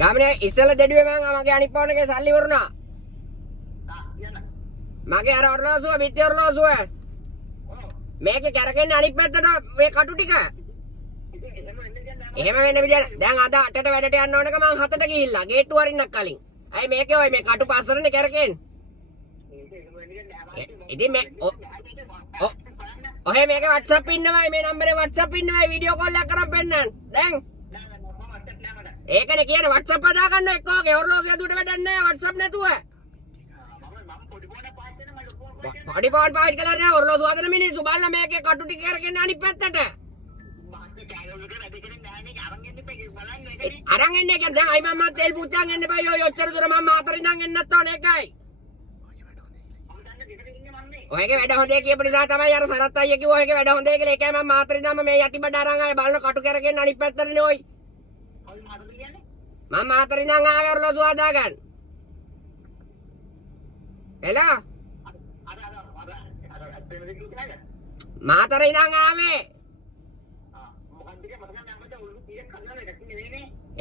ගාමනේ ඉස්සෙල්ලා දෙඩුවේ මං මගේ අනිත් ෆෝන් එකේ සල්ලි වරුණා. මගේ අර ඔරලෝසුව පිටි ඔරලෝසුව. මේකේ කරගෙන අනිත් පැත්තට මේ කටු ටික. එහෙම වෙන්න විදිය දැන් අද 8ට වැඩට යන්න ඕනක මං 7ට ගිහිල්ලා ගේට්ටු වරින්නක් කලින්. අයි මේකේ ඔය මේ කටු පස්සරනේ කරගෙන. ඉතින් මේ ඔහේ මේකේ WhatsApp ඉන්නවයි මේ නම්බරේ WhatsApp ඉන්නවයි වීඩියෝ කෝල් එකක් කරන් පෙන්නන්න. දැන් ඒකනේ කියන්නේ WhatsApp හදා ගන්න එක්කෝගේ ඔරලෝසුව දුවට වැඩක් නැහැ WhatsApp නැතුව. පොඩි ෆෝන් පාවිච්චි කරලා නෑ ඔරලෝසුව හදන මිනිස්සු බලලා මේකේ කටු ටික කරගෙන අනිත් පැත්තට. අරන් එන්නේ කියන්නේ දැන් අයි මම තෙල් පුච්චන් එන්න බෑ ඔය ඔච්චර දුර මම මාතර ඉඳන් එන්නත් ඕන එකයි. ඔයගේ වැඩ හොඳේ කියපු නිසා තමයි අර සරත් අයියා කිව්වා ඔයගේ වැඩ හොඳේ කියලා. ඒකයි මම මාතර ඉඳන්ම මේ යටි බඩ අරන් ආයේ බලන කටු කරගෙන අනිත් පැත්තටනේ ඔයි. මම මාතර ඉඳන් ආවේ ඔරලෝසුව හදා ගන්න. එලා මාතර ඉඳන් ආවේ.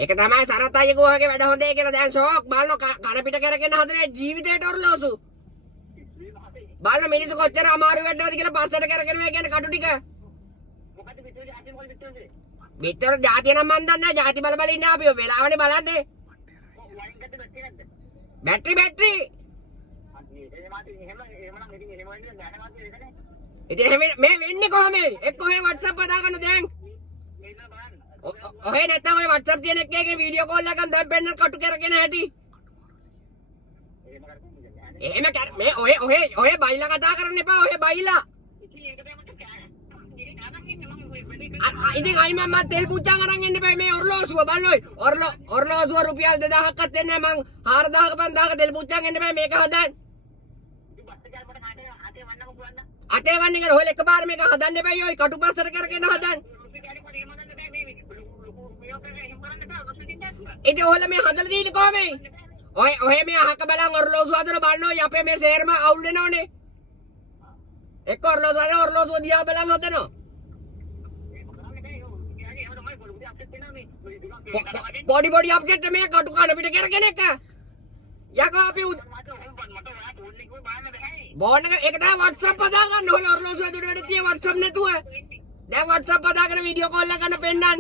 ඒක තමයි සරත් අයියා ගෝහගේ වැඩ හොඳේ කියලා දැන් ෂෝක් බලන කන පිට කරගෙන හදන ජීවිතේට ඔරලෝසු. බලන මිනිස්සු කොච්චර අමාරු වැඩවද කියලා පස්සට කරගෙන මේ කියන්නේ කටු ටික. මෙතන જાතිය නම් මන් දන්නේ නැහැ. જાති බල බල ඉන්න අපි වෙලාවනේ බලන්නේ. බැටරි ඉතින් මේ වෙන්නේ කොහමද? එක්ක ඔය WhatsApp හදා ගන්න දැන්. ඔහේ නැත්නම් ඔය WhatsApp තියෙන එකේ වීඩියෝ කෝල් එකක් දැන් පෙන්නන කටු කරගෙන ඇති. එහෙම මේ ඔය බයිලා කතා කරන්න එපා. ඔය බයිලා. ඉතින් අයි මම තෙල් පුච්චන් අරන් එන්න බෑ මේ ඔරලෝසුව බලන්න. ඔරලෝසුව රුපියල් 2000ක්වත් දෙන්නේ නැහැ මං 4000ක 5000ක තෙල් පුච්චන් එන්න බෑ මේක හදන්න. අතේ වන්නේ කියලා ඔය එකපාර මේක හදන්න එපා. ඔය කටු පස්සට කරගෙන හදන්න. ඉතින් ඔයාලා මේ හදලා දෙන්නේ කොහමද? ඔය මේ අහක බලන් ඔරලෝසුව හදන බලනවා යපේ මේ සේරම අවුල් වෙනවනේ. එක්ක ඔරලෝසුව දිහා බලන් හදනවා. පොඩි අප්ඩේට් මේ කටු කන පිට කරගෙන එක. යකෝ අපි බෝන් එක ඒක තමයි WhatsApp හදා ගන්න ඕන ඔරලෝසුව දුර වැඩ තිය WhatsApp නැතුව. දැන් WhatsApp හදාගෙන වීඩියෝ කෝල් එක ගන්න පෙන්නන්න.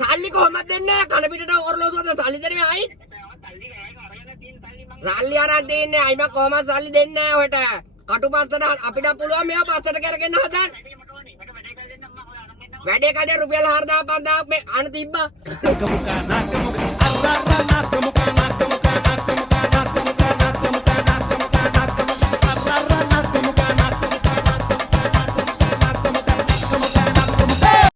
සල්ලි කොහොමද දෙන්නේ? කන පිටට ඔරලෝසුව සල්ලි දෙන්නේ අයි. සල්ලි අරන් දෙන්නේ අයි මම කොහොමද සල්ලි දෙන්නේ නැහැ ඔයට. කටු පස්සට අපිට පුළුවන් මේව පස්සට කරගෙන හදන්න. වැඩේ කඩේ රුපියල් 4000 5000 අන තිබ්බා.